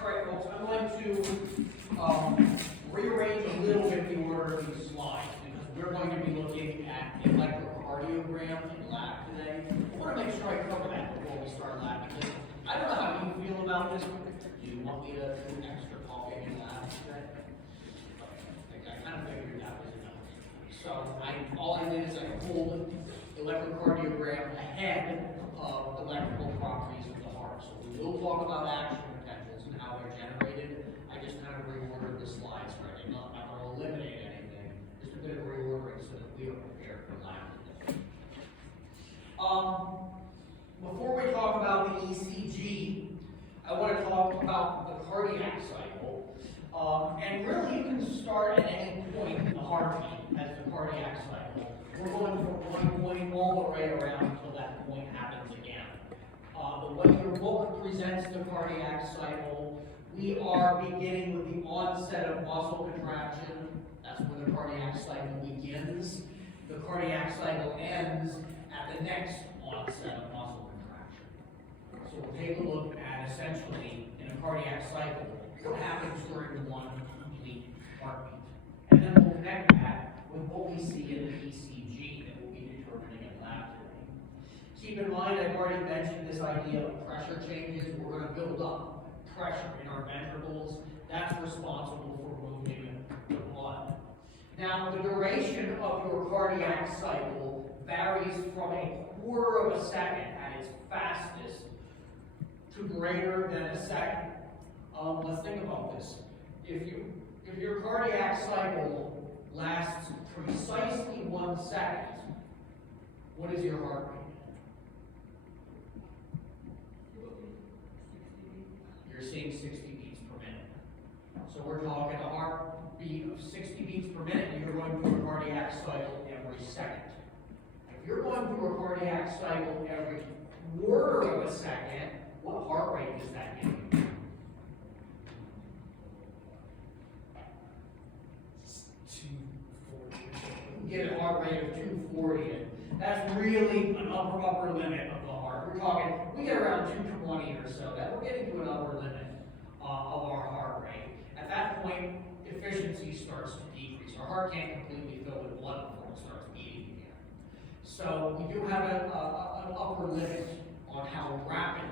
All right, folks, I'm going to rearrange a little bit the order of these slides because we're going to be looking at the electrocardiogram in lab today. I want to make sure I cover that before we start lab because I don't know how you feel about this. Do you want me to do extra talking in lab today? Okay, I kind of figured that was enough. So all I did is I pulled electrocardiogram ahead of electrical properties of the heart. So we will talk about action potentials and how they're generated. I just kind of reordered the slides for it. I'm not going to eliminate anything, just a bit of reordering so that we are prepared for lab today. Before we talk about the ECG, I want to talk about the cardiac cycle. And really, you can start at any point in the heartbeat as the cardiac cycle. We're going from one point all the way around until that point happens again. The way your book presents the cardiac cycle, we are beginning with the onset of muscle contraction. That's where the cardiac cycle begins. The cardiac cycle ends at the next onset of muscle contraction. So we'll take a look at essentially in a cardiac cycle what happens during one complete heartbeat. And then we'll connect that with what we see in the ECG that we'll be determining in lab today. Keep in mind, I've already mentioned this idea of pressure changes. We're going to build up pressure in our ventricles. That's responsible for moving the blood. Now, the duration of your cardiac cycle varies from a quarter of a second at its fastest to greater than a second. Let's think about this. If your cardiac cycle lasts precisely 1 second, what is your heart rate? You're seeing 60 beats per minute. So we're talking a heartbeat of 60 beats per minute, and you're going through a cardiac cycle every second. If you're going through a cardiac cycle every quarter of a second, what heart rate does that give you? 240. You get a heart rate of 240. And that's really an upper limit of the heart. We're talking, we get around 220 or so. That we're getting to an upper limit of our heart rate. At that point, efficiency starts to decrease. Our heart can't completely fill with blood before it starts beating again. So we do have an upper limit on how rapidly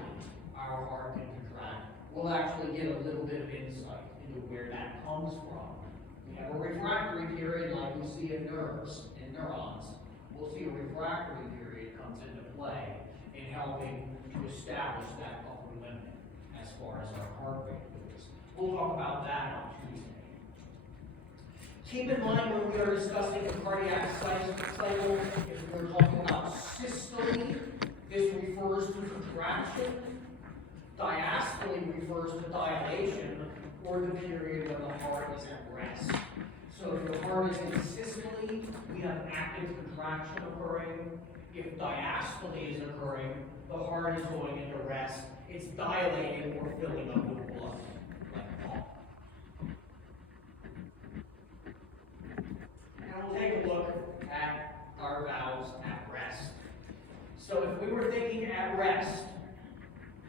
our heart can contract. We'll actually get a little bit of insight into where that comes from. We have a refractory period like we see in nerves and neurons. We'll see a refractory period comes into play in helping to establish that upper limit as far as our heart rate goes. We'll talk about that on Tuesday. Keep in mind when we are discussing the cardiac cycle, if we're talking about systole, this refers to contraction. Diastole refers to dilation, or the period when the heart is at rest. So if the heart is in systole, we have active contraction occurring. If diastole is occurring, the heart is going into rest. It's dilating or filling up with blood, like a pump. Now we'll take a look at our valves at rest. So if we were thinking at rest,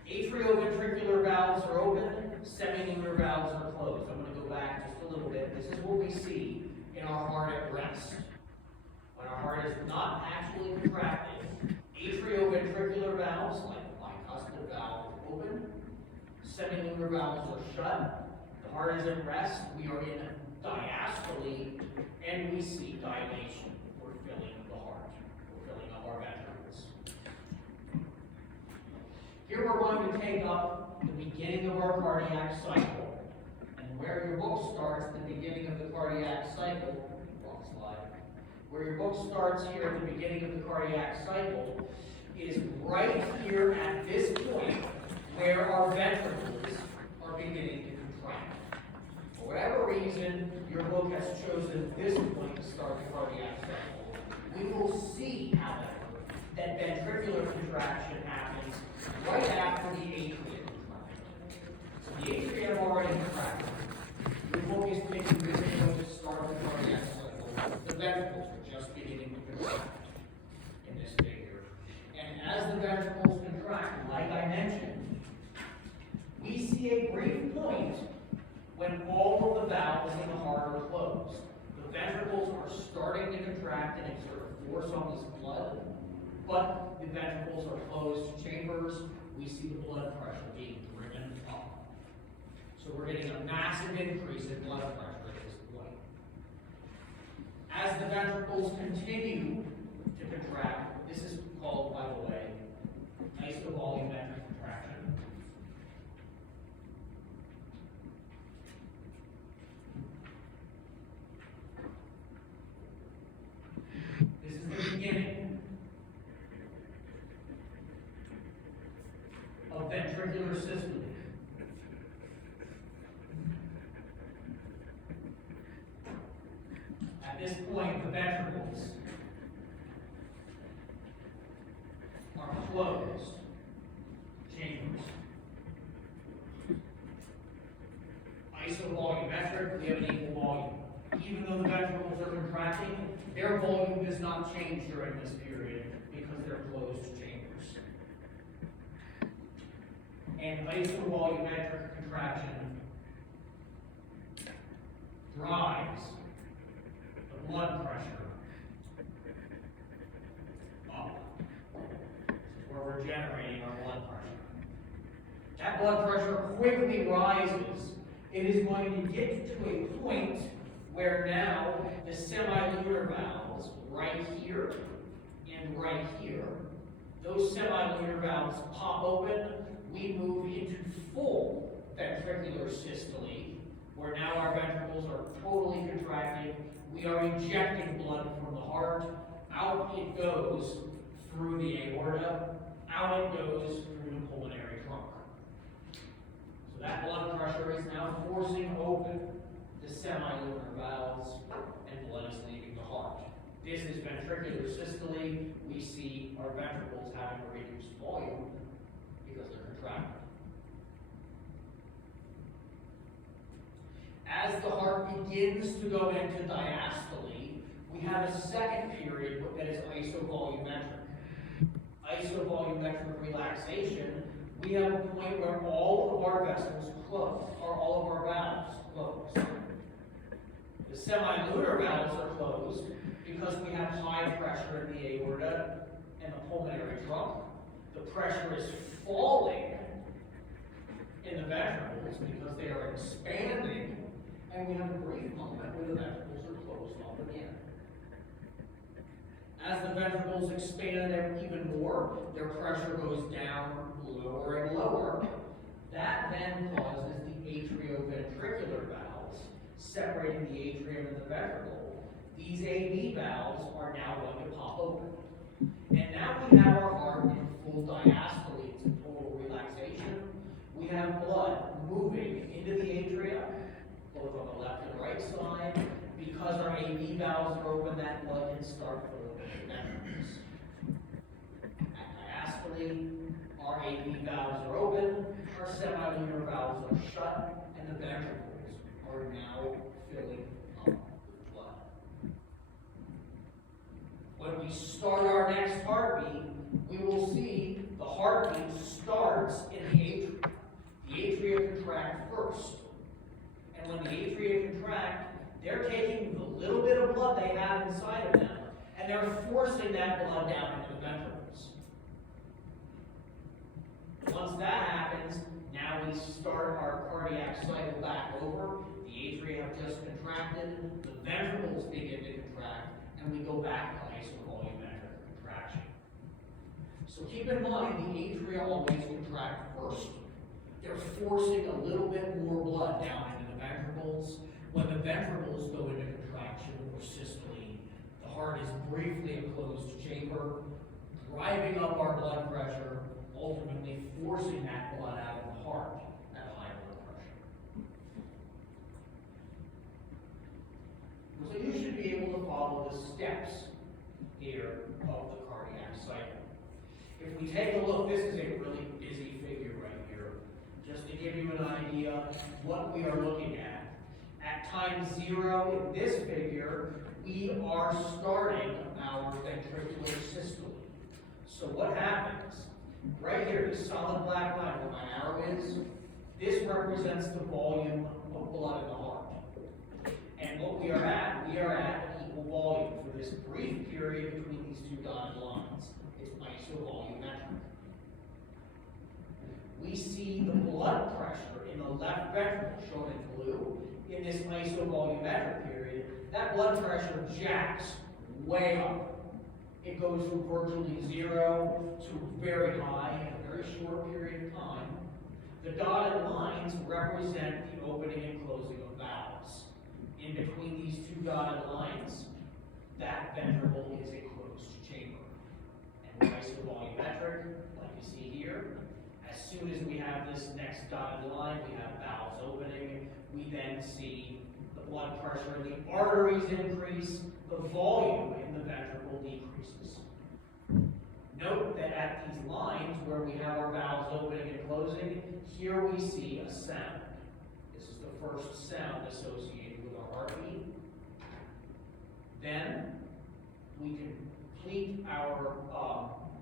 atrioventricular valves are open, semilunar valves are closed. I'm going to go back just a little bit. This is what we see in our heart at rest. When our heart is not actually contracted, atrioventricular valves, like the bicuspid valve, are open, semilunar valves are shut. The heart is at rest. We are in diastole, and we see dilation. We're filling the heart. We're filling up our ventricles. Here we're going to take up the beginning of our cardiac cycle. And where your book starts, the beginning of the cardiac cycle, wrong slide, where your book starts here at the beginning of the cardiac cycle is right here at this point where our ventricles are beginning to contract. For whatever reason, your book has chosen this point to start the cardiac cycle. We will see, however, that ventricular contraction happens right after the atria contraction. So the atria have already contracted. Your book is taking this point to start the cardiac cycle. The ventricles are just beginning to contract in this figure. And as the ventricles contract, like I mentioned, we see see a brief point when all of the valves in the heart are closed. The ventricles are starting to contract and exert force on this blood, but the ventricles are closed chambers. We see the blood pressure being driven up. So we're getting a massive increase in blood pressure at this point. As the ventricles continue to contract, this is called, by the way, isovolumetric contraction. This is the beginning of ventricular systole. At this point, the ventricles are closed chambers. Isovolumetric, we have an equal volume. Even though the ventricles are contracting, their volume does not change during this period because they're closed chambers. And isovolumetric contraction drives the blood pressure up. This is where we're generating our blood pressure. That blood pressure quickly rises. It is going to get to a point where now the semilunar valves right here and right here, those semilunar valves pop open. We move into full ventricular systole, where now our ventricles are totally contracted. We are ejecting blood from the heart. Out it goes through the aorta. Out it goes through the pulmonary trunk. So that blood pressure is now forcing open the semilunar valves, and blood is leaving the heart. This is ventricular systole. We see our ventricles having a reduced volume because they're contracted. As the heart begins to go into diastole, we have a second period that is isovolumetric. Isovolumetric relaxation, we have a point where all of our vessels close, or all of our valves close. The semilunar valves are closed because we have high pressure in the aorta and the pulmonary trunk. The pressure is falling in the ventricles because they are expanding, and we have a brief moment where the ventricles are closed off again. As the ventricles expand even more, their pressure goes down lower and lower. That then causes the atrioventricular valves, separating the atrium and the ventricle. These AV valves are now going to pop open. And now we have our heart in full diastole, it's in total relaxation. We have blood moving into the atria, both on the left and right side. Because our AV valves are open, that blood can start flowing to the ventricles. At diastole, our AV valves are open, our semilunar valves are shut, and the ventricles are now filling up with blood. When we start our next heartbeat, we will see the heartbeat starts in the atria. The atria contract first. And when the atria contract, they're taking the little bit of blood they have inside of them, and they're forcing that blood down into the ventricles. Once that happens, now we start our cardiac cycle back over. The atria have just contracted, the ventricles begin to contract, and we go back to isovolumetric contraction. So keep in mind, the atria always contract first. They're forcing a little bit more blood down into the ventricles. When the ventricles go into contraction or systole, the heart is briefly a closed chamber, driving up our blood pressure, ultimately forcing that blood out of the heart at high blood pressure. So you should be able to follow the steps here of the cardiac cycle. If we take a look, this is a really busy figure right here, just to give you an idea what we are looking at. At time 0 in this figure, we are starting our ventricular systole. So what happens? Right here, the solid black line where my arrow is, This represents the volume of blood in the heart. And what we are at an equal volume for this brief period between these two dotted lines. It's isovolumetric. We see the blood pressure in the left ventricle, shown in blue, in this isovolumetric period. That blood pressure jacks way up. It goes from virtually zero to very high in a very short period of time. The dotted lines represent the opening and closing of valves. In between these two dotted lines, that ventricle is a closed chamber. And we're isovolumetric, like you see here. As soon as we have this next dotted line, we have valves opening. We then see the blood pressure in the arteries increase, the volume in the ventricle decreases. Note that at these lines where we have our valves opening and closing, here we see a sound. This is the first sound associated with our heartbeat. Then we complete our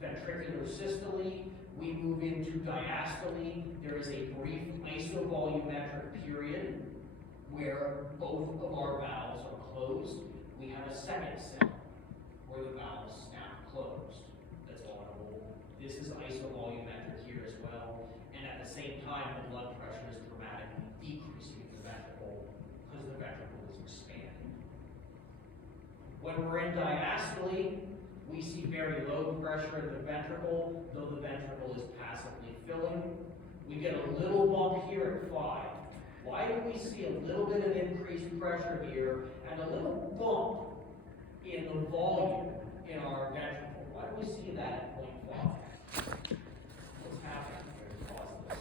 ventricular systole. We move into diastole. There is a brief isovolumetric period where both of our valves are closed. We have a second sound where the valves snap closed. That's audible. This is isovolumetric here as well. And at the same time, the blood pressure is dramatically decreasing in the ventricle because the ventricle is expanding. When we're in diastole, we see very low pressure in the ventricle, though the ventricle is passively filling. We get a little bump here at 5. Why do we see a little bit of increased pressure here and a little bump in the volume in our ventricle? Why do we see that at 0.5? What's happening here to cause this?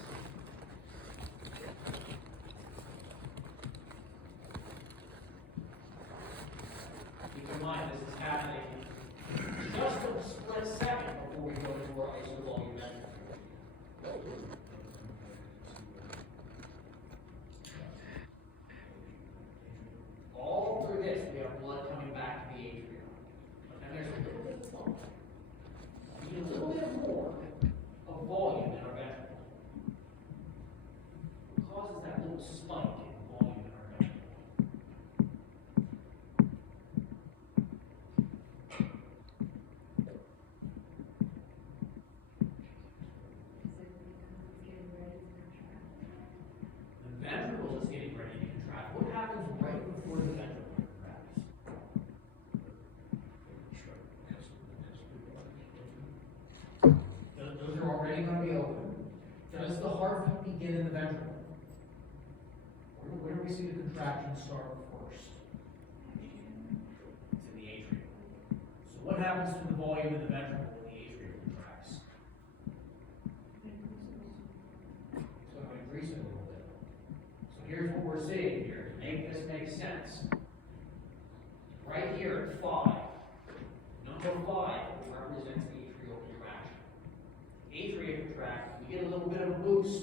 Keep in mind, this is happening just a split second before we go to our isovolumetric. All through this, we have blood coming back to the atrium. And there's a little bit of bump. We need a little bit more of volume in our ventricle. What causes that little spike in volume in our ventricle? The ventricle is getting ready to contract. What happens right before the ventricle contracts? Those are already going to be open. Does the heartbeat begin in the ventricle? Where do we see the contraction start first? It's in the atrium. So what happens to the volume in the ventricle when the atrium contracts? It's going to increase it a little bit. So here's what we're seeing here to make this make sense. Right here at 5, number 5 represents atrial contraction. Atria contract, we get a little bit of a boost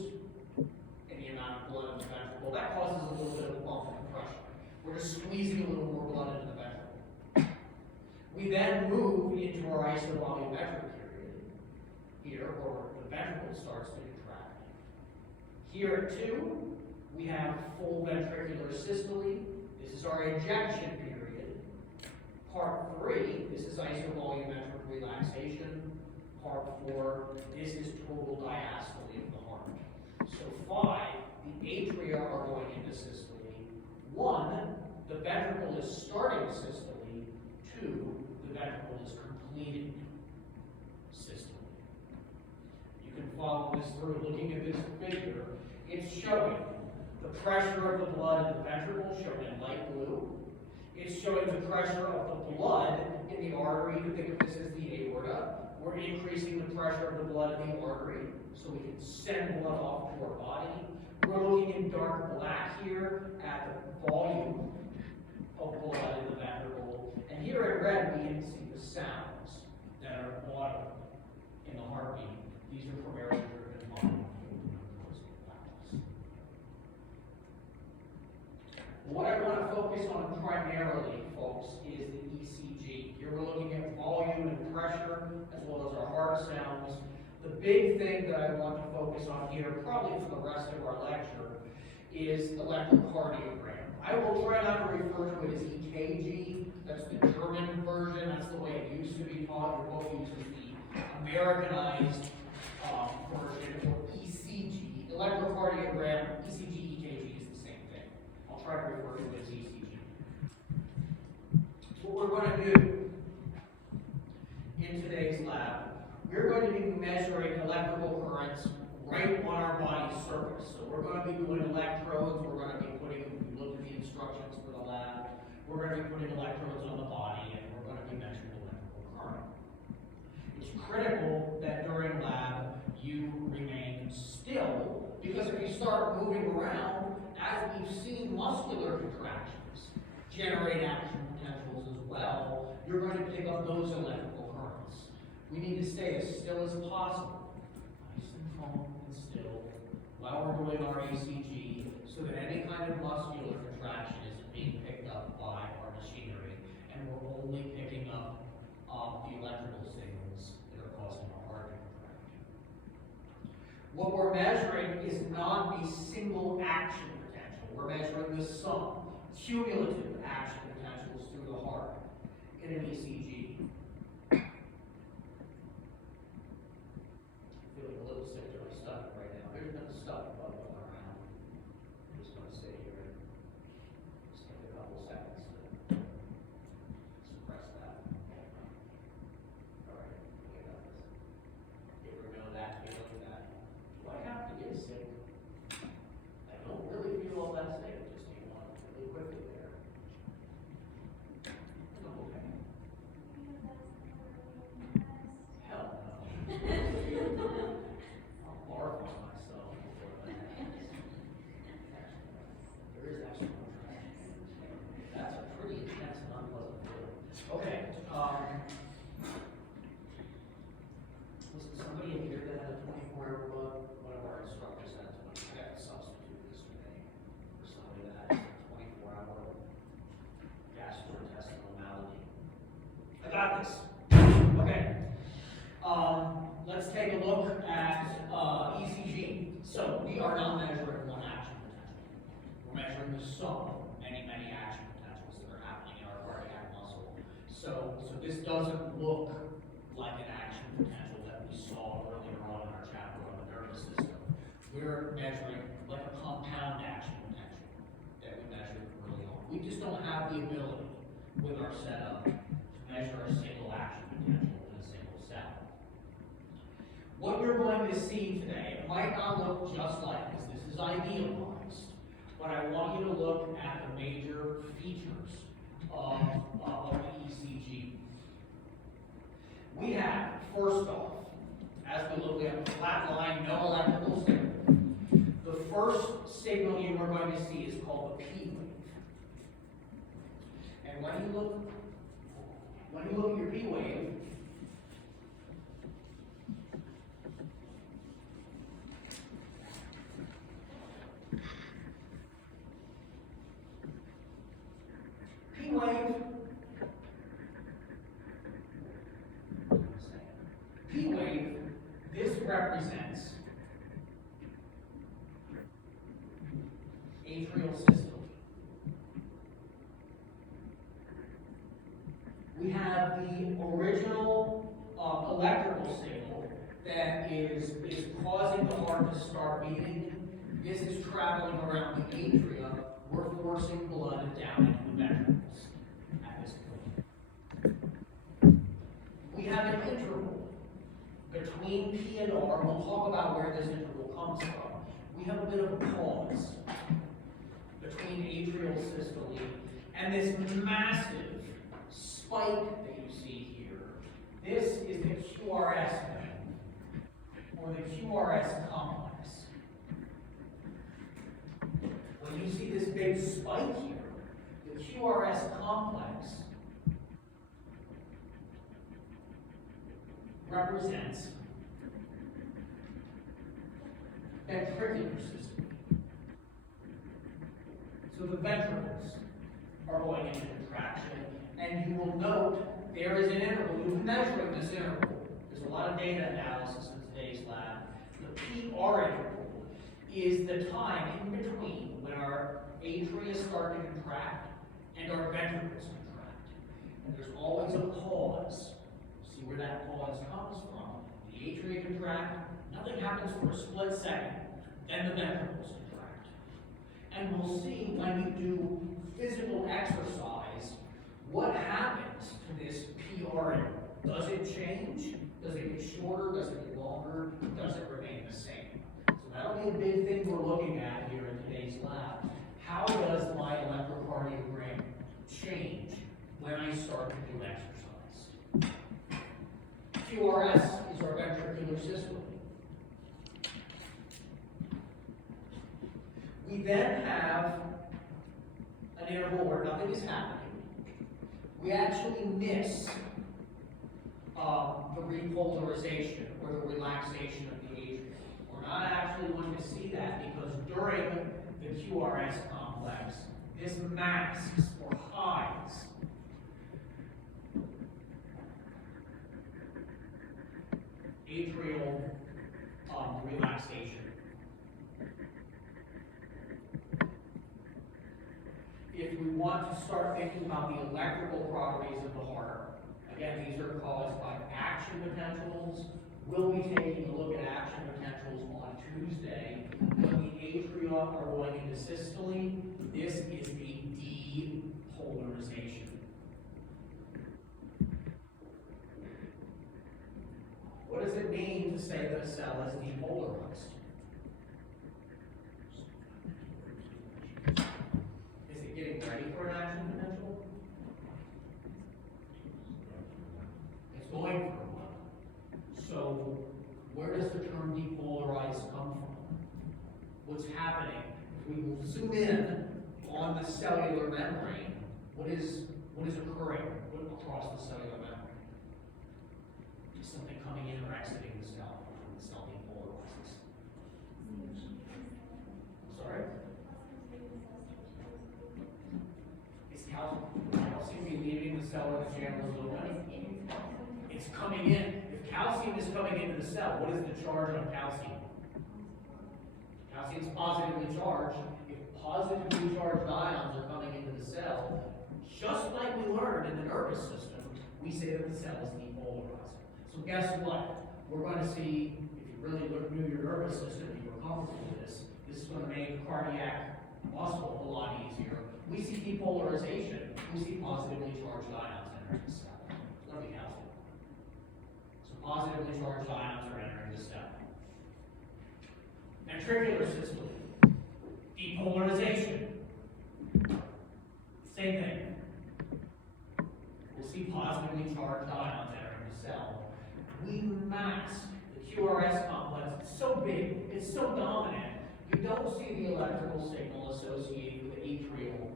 in the amount of blood in the ventricle. That causes a little bit of a bump in pressure. We're just squeezing a little more blood into the ventricle. We then move into our isovolumetric period here, where the ventricle starts to contract. Here at 2, we have full ventricular systole. This is our ejection period. Part 3, this is isovolumetric relaxation. Part 4, this is total diastole of the heart. So 5, the atria are going into systole. 1, the ventricle is starting systole. 2, the ventricle is completing systole. You can follow this through looking at this figure. It's showing the pressure of the blood in the ventricle, shown in light blue. It's showing the pressure of the blood in the artery. You can think of this as the aorta. We're increasing the pressure of the blood in the artery so we can send blood off to our body. We're looking in dark black here at the volume of blood in the ventricle. And here in red, we can see the sounds that are audible in the heartbeat. These are primarily driven by valves. What I want to focus on primarily, folks, is the ECG. Here we're looking at volume and pressure, as well as our heart sounds. The big thing that I want to focus on here, probably for the rest of our lecture, is electrocardiogram. I will try not to refer to it as EKG. That's the German version. That's the way it used to be taught. Your book uses the Americanized version, or ECG. Electrocardiogram, ECG, EKG is the same thing. I'll try to refer to it as ECG. What we're going to do in today's lab, we're going to be measuring electrical currents right on our body's surface. So we're going to be doing electrodes. We're going to be putting, if you look at the instructions for the lab, we're going to be putting electrodes on the body, and we're going to be measuring electrical current. It's critical that during lab you remain still, because if you start moving around, as we've seen, muscular contractions generate action potentials as well. You're going to pick up those electrical currents. We need to stay as still as possible, nice and calm and still, while we're doing our ECG, so that any kind of muscular contraction isn't being picked up by our machinery, and we're only picking up the electrical signals that are causing our heart to contract. What we're measuring is not a single action potential. We're measuring the sum, cumulative action potentials through the heart in an ECG. Feeling a little sick to my stomach right now. There's no stuff bubbling around. I'm just going to sit here and just take a couple seconds to suppress that. All right, we got this. You ever know that feeling that, do I have to get sick? I don't really feel all that sick. Just came on really quickly there. I'm okay. Hell no. I'll barf on myself before that happens. There is actually one track. That's a pretty intense and unpleasant feeling. Okay, listen, somebody in here that had a 24-hour bug, one of our instructors had to get a substitute this day for somebody that has a 24-hour gastrointestinal malady. I got this. Okay. Let's take a look at ECG. So we are not measuring one action potential. We're measuring the sum of many, many action potentials that are happening in our cardiac muscle. So this doesn't look like an action potential that we saw earlier on in our chapter on the nervous system. We're measuring like a compound action potential that we measured early on. We just don't have the ability with our setup to measure a single action potential in a single cell. What you're going to see today, it might not look just like this. This is idealized, but I want you to look at the major features of the ECG. We have, first off, as we look, we have a flat line, no electrical signal. The first signal you are going to see is called the P wave. And when you look at your P wave, P wave, this represents atrial systole. We have the original electrical signal that is causing the heart to start beating. This is traveling around the atria. We're forcing blood down into the ventricles at this point. We have an interval between P and R. We'll talk about where this interval comes from. We have a bit of a pause between atrial systole and this massive spike that you see here. This is the QRS band, or the QRS complex. When you see this big spike here, the QRS complex represents ventricular system. So the ventricles are going into contraction, and you will note there is an interval. You're measuring this interval. There's a lot of data analysis in today's PR interval is the time in between when our atria start to contract and our ventricles contract. And there's always a pause. See where that pause comes from. The atria contract, nothing happens for a split second, then the ventricles contract. And we'll see when you do physical exercise, what happens to this PR interval. Does it change? Does it get shorter? Does it get longer? Does it remain the same? So that'll be a big thing we're looking at here in today's lab. How does my electrocardiogram change when I start to do exercise? QRS is our ventricular systole. We then have an interval where nothing is happening. We actually miss the repolarization or the relaxation of the atria. We're not actually going to see that because during the QRS complex, this masks or hides atrial relaxation. If we want to start thinking about the electrical properties of the heart, again, these are caused by action potentials. We'll be taking a look at action potentials on Tuesday. When the atria are going into systole, this is a depolarization. What does it mean to say that a cell is depolarized? Is it getting ready for an action potential? It's going for one. So where does the term depolarized come from? What's happening? If we will zoom in on the cellular membrane, what is occurring across the cellular membrane? Is something coming in or exiting the cell when the cell depolarizes? Sorry? Is calcium be leaving the cell or the channel is open? It's coming in. If calcium is coming into the cell, what is the charge on calcium? Calcium is positively charged. If positively charged ions are coming into the cell, just like we learned in the nervous system, we say that the cell is depolarized. So guess what? We're going to see, if you really knew your nervous system and you were comfortable with this, this is going to make cardiac muscle a lot easier. We see depolarization. We see positively charged ions entering the cell. It's going to be calcium. So positively charged ions are entering the cell. Ventricular systole. Depolarization. Same thing. We'll see positively charged ions entering the cell. We mask the QRS complex. It's so big, it's so dominant, you don't see the electrical signal associated with atrial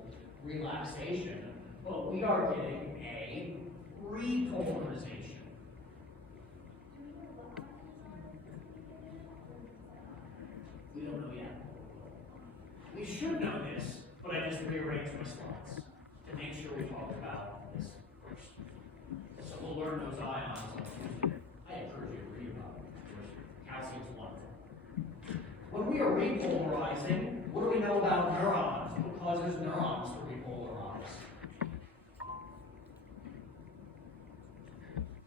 relaxation, but we are getting a repolarization. We don't know yet. We should know this, but I just rearranged my slides to make sure we talk about this first. So we'll learn those ions on Tuesday. I encourage you to read about it. Calcium's wonderful. When we are repolarizing, what do we know about neurons? What causes neurons to repolarize?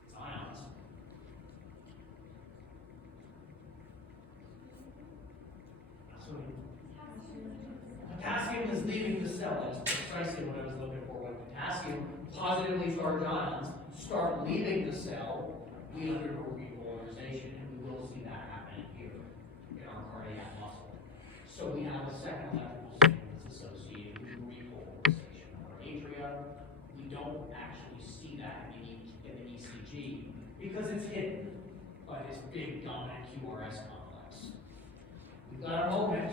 It's ions. Potassium is leaving the cell. That's precisely what I was looking for. When potassium, positively charged ions, start leaving the cell, we undergo repolarization, and we will see that happening here in our cardiac muscle. So we have a second electrical signal that's associated with repolarization of our atria. We don't actually see that in the ECG because it's hidden by this big dominant QRS complex. We've got a moment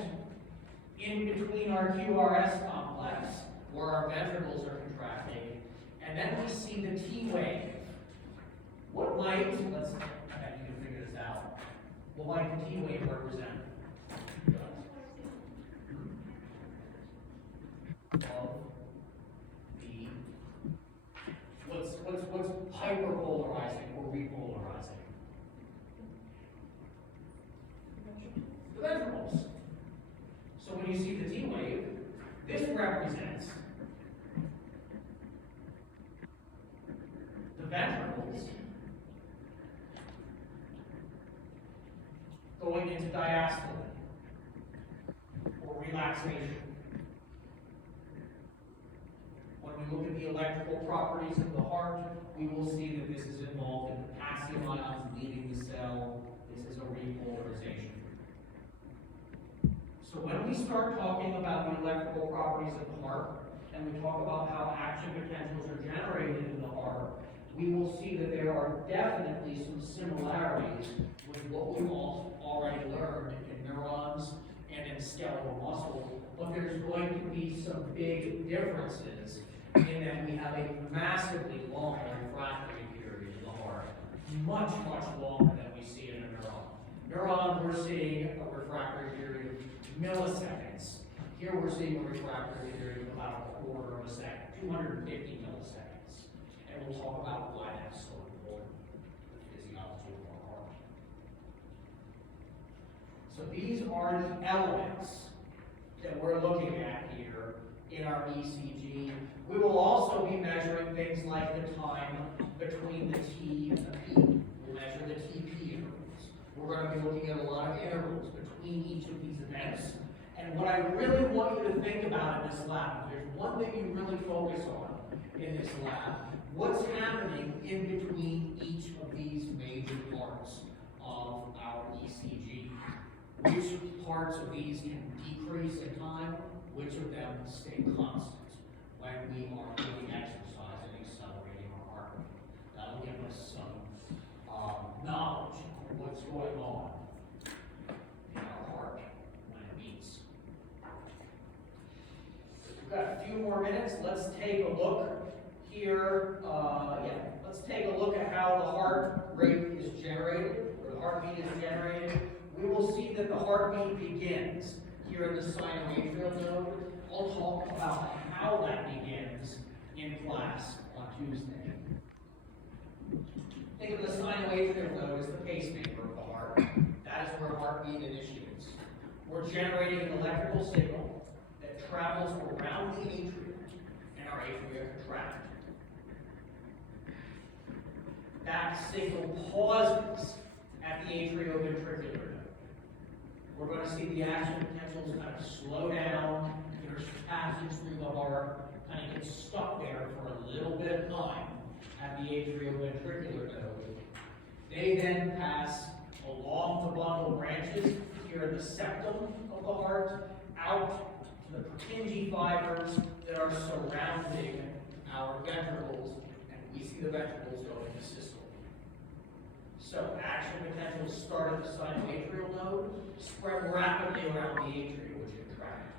in between our QRS complex where our ventricles are contracting, and then we see the T wave. What might, let's, I bet you can figure this out. What might the T wave represent? What's hyperpolarizing or repolarizing? This represents the ventricles going into diastole or relaxation. When we look at the electrical properties of the heart, we will see that this is involved in potassium ions leaving the cell. This is a repolarization. So when we start talking about the electrical properties of the heart, and we talk about how action potentials are generated in the heart, we will see that there are definitely some similarities with what we've all already learned in neurons and in skeletal muscle, but there's going to be some big differences in that we have a massively longer refractory period in the heart, much, much longer than we see in a neuron. Neuron, we're seeing a refractory period of milliseconds. Here we're seeing a refractory period of about a quarter of a second, 250 milliseconds. And we'll talk about why that's so important for the physiology of our heart. So these are the elements that we're looking at here in our ECG. We will also be measuring things like the time between the T and the P. We'll measure the TP intervals. We're going to be looking at a lot of intervals between each of these events. And what I really want you to think about in this lab, if there's one thing you really focus on in this lab, what's happening in between each of these major parts of our ECG. Which parts of these can decrease in time, which of them stay constant when we are doing exercise and accelerating our heart rate. That'll give us some knowledge of what's going on in our heart when it beats. We've got a few more minutes. Let's take a look here. Let's take a look at how the heart rate is generated, or the heartbeat is generated. We will see that the heartbeat begins here in the sinoatrial node. I'll talk about how that begins in class on Tuesday. Think of the sinoatrial node as the pacemaker of the heart. That is where heartbeat initiates. We're generating an electrical signal that travels around the atrium, and our atria contract. That signal pauses at the atrioventricular node. We're going to see the action potentials kind of slow down. There's passage through the heart, kind of get stuck there for a little bit of time at the atrioventricular node. They then pass along the bundle branches here in the septum of the heart, out to the Purkinje fibers that are surrounding our ventricles, and we see the ventricles go into systole. So action potentials start at the sinoatrial node, spread rapidly around the atria, which contract.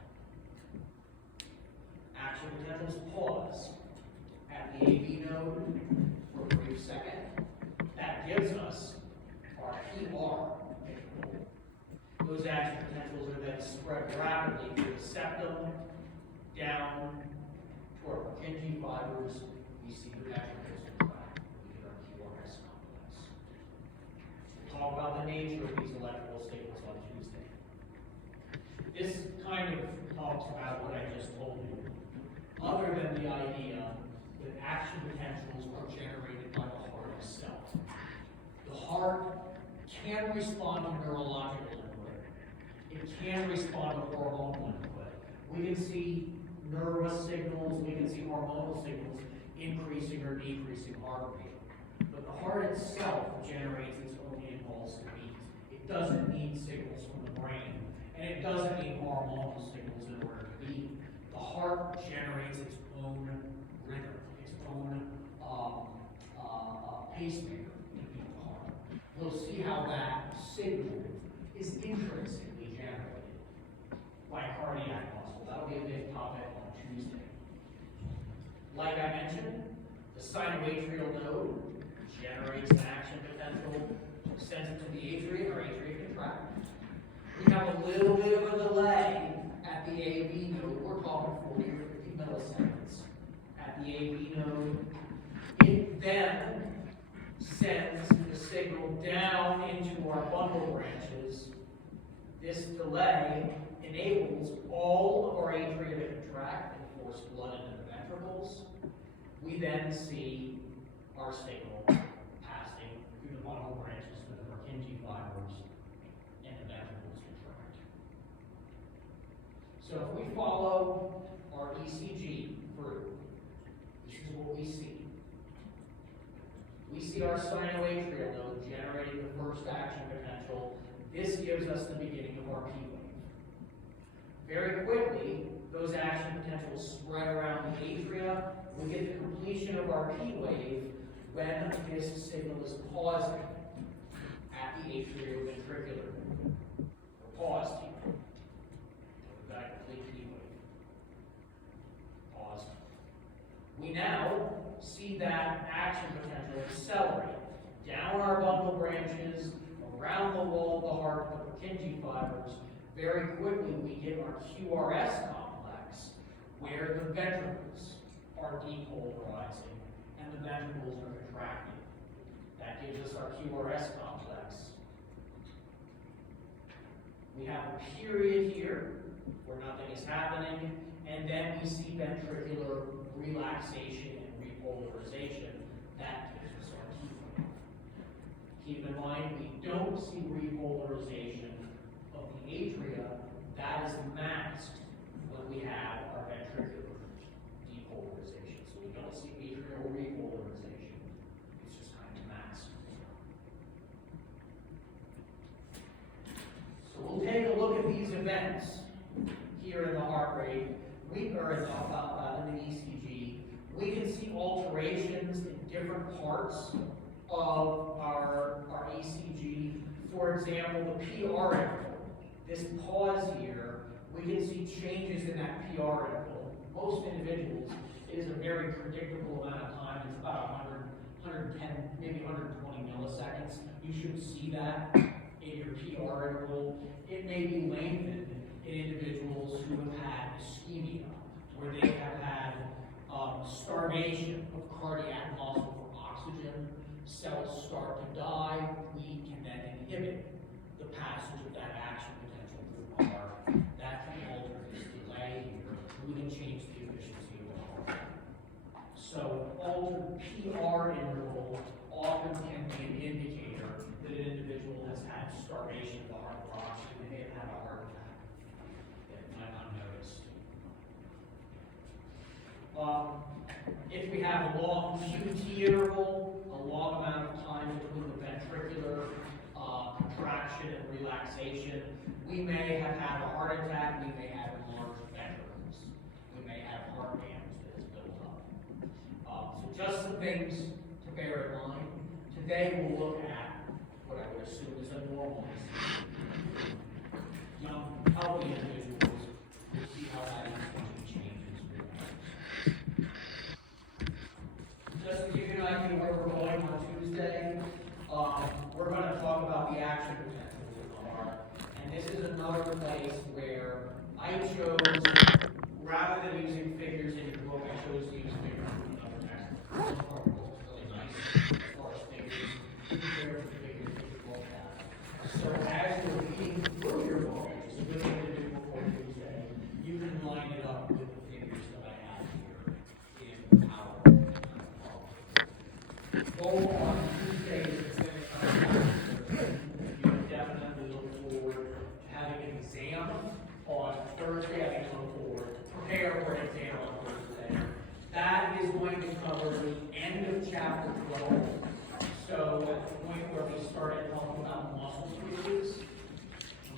Action potentials pause at the AV node for a brief second. That gives us our PR interval. Those action potentials are then spread rapidly through the septum, down to our Purkinje fibers. We see the ventricles contract. We get our QRS complex. We'll talk about the nature of these electrical signals on Tuesday. This kind of talks about what I just told you, other than the idea that action potentials are generated by the heart itself. The heart can respond to neurological input. It can respond to hormonal input. We can see nervous signals, we can see hormonal signals increasing or decreasing heart rate. But the heart itself generates its own impulse to beat. It doesn't need signals from the brain, and it doesn't need hormonal signals in order to beat. The heart generates its own rhythm, its own pacemaker to beat the heart. We'll see how that signal is intrinsically generated by cardiac muscle. That'll be a big topic on Tuesday. Like I mentioned, the sinoatrial node generates an action potential, sends it to the atria, or atria contract. We have a little bit of a delay at the AV node. We're talking 40 or 50 milliseconds at the AV node. It then sends the signal down into our bundle branches. This delay enables all of our atria to contract force blood into the ventricles. We then see our signal passing through the bundle branches to the Purkinje fibers, and the ventricles contract. So if we follow our ECG through, this is what we see. We see our sinoatrial node generating the first action potential. This gives us the beginning of our P wave. Very quickly, those action potentials spread around the atria. We get the completion of our P wave when this signal is pausing at the atrioventricular, or paused here. We've got a complete P wave. Paused. We now see that action potential accelerate down our bundle branches, around the wall of the heart, the Purkinje fibers. Very quickly, we get our QRS complex, where the ventricles are depolarizing and the ventricles are contracting. That gives us our QRS complex. We have a period here where nothing is happening, and then we see ventricular relaxation and repolarization. That gives us our T wave. Keep in mind, we don't see repolarization of the atria. That is masked when we have our ventricular depolarization. So we don't see atrial repolarization. It's just kind of masked. So we'll take a look at these events here in the heart rate. We are in the ECG. We can see alterations in different parts of our ECG. For example, the PR interval. This pause here, we can see changes in that PR interval. Most individuals, it is a very predictable amount of time. It's about 110, maybe 120 milliseconds. You should see that in your PR interval. It may be lengthened in individuals who have had ischemia, where they have had starvation of cardiac muscle for oxygen. Cells start to die. We can then inhibit the passage of that action potential through the heart. That can alter this delay here. We can change the efficiency of the heart. So altered PR interval often can be an indicator that an individual has had starvation of the heart for oxygen. They may have had a heart attack that might not notice. If we have a long QT interval, a long amount of time between the ventricular contraction and relaxation, we may have had a heart attack, we may have enlarged ventricles, we may have heart damage that is built up. So just some things to bear in mind. Today we'll look at what I would assume is a normal ECG. Young, healthy individuals, we'll see how that ECG changes. Just to give you an idea where we're going on Tuesday, we're going to talk about the action potentials of the heart. And this is another place where I chose, rather than using figures in your book, I chose to use figures from another textbook. This part was really nice as far as figures. Compare the figures that you look at. So as you're reading through your book, which is a good thing to do before Tuesday, you can line it up with the figures that I have here in PowerPoint. Goal on Tuesday is to finish our chapter. You can definitely look forward to having an exam on Thursday. I think look forward to prepare for an exam on Thursday. That is going to cover the end of chapter 12. So at the point where we started talking about muscle fuses,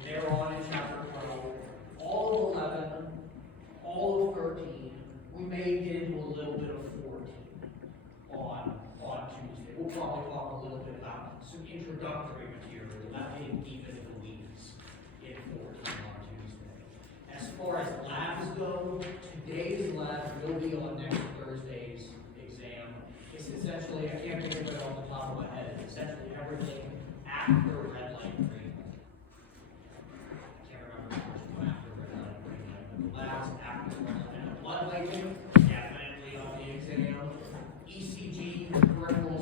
they're on in chapter 12. All of 11, all of 13, we may get into a little bit of 14 on Tuesday. We'll probably talk a little bit about some introductory material, not getting deep into the weeds in 14 on Tuesday. As far as labs go, today's lab will be on next Thursday's exam. It's essentially, I can't think of it off the top of my head, it's essentially everything after red light and green light. I can't remember the first one after red light and green light, but the labs after red light and blood lighting, definitely on the exam. ECG, peripheral